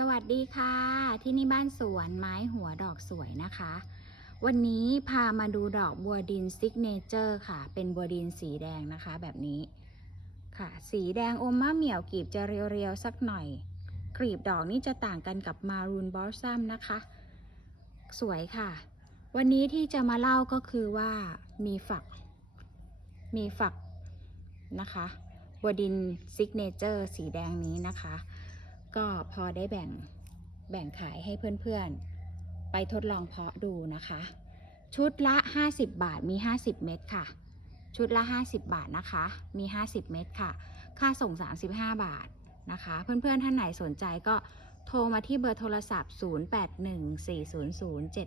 สวัสดีค่ะ ที่นี่บ้านสวนไม้หัวดอกสวยนะคะ วันนี้พามาดูดอกบัวดินซิกเนเจอร์ค่ะ เป็นบัวดินสีแดงนะคะ แบบนี้ค่ะ สีแดงอมมะเหมี่ยวกลีบจะเรียวๆสักหน่อย กลีบดอกนี่จะต่างกันกับมารูนบอสซัมนะคะ สวยค่ะ วันนี้ที่จะมาเล่าก็คือว่ามีฝัก มีฝักนะคะบัวดินซิกเนเจอร์สีแดงนี้นะคะ ก็พอได้แบ่งแบ่งขายให้เพื่อนๆ ไปทดลองเพาะดูนะคะ ชุดละ 50 บาทมี 50 เม็ดค่ะ ชุดละ 50 บาทนะคะ มี 50 เม็ดค่ะ ค่าส่ง 35 บาทนะคะ เพื่อนๆ ท่านไหนสนใจก็โทรมาที่เบอร์โทรศัพท์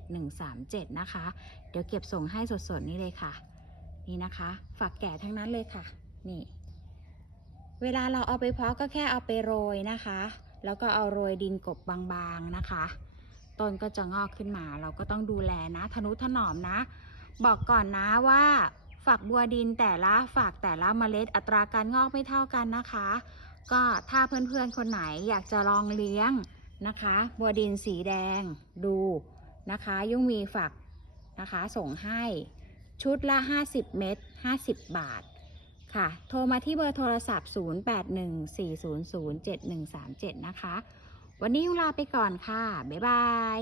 0814007137 นะคะ เดี๋ยวเก็บส่งให้สดๆ นี่เลยค่ะ นี่นะคะ ฝักแก่ทั้งนั้นเลยค่ะ นี่ เวลาเราเอาไปเพาะก็แค่เอาไปโรยนะคะ แล้วก็เอาโรยดินกบบางๆนะคะ ต้นก็จะงอกขึ้นมา เราก็ต้องดูแลนะ ทนุถนอมนะ บอกก่อนนะว่าฝักบัวดินแต่ละฝักแต่ละเมล็ดอัตราการงอกไม่เท่ากันนะคะ ก็ถ้าเพื่อนๆคนไหนอยากจะลองเลี้ยงนะคะ บัวดินสีแดงดูนะคะ ยุ่งมีฝักนะคะส่งให้ชุดละ 50 เม็ด50 บาท ค่ะ โทรมาที่เบอร์โทรศัพท์ 0814007137 นะคะ วันนี้ลาไปก่อนค่ะ บ๊ายบาย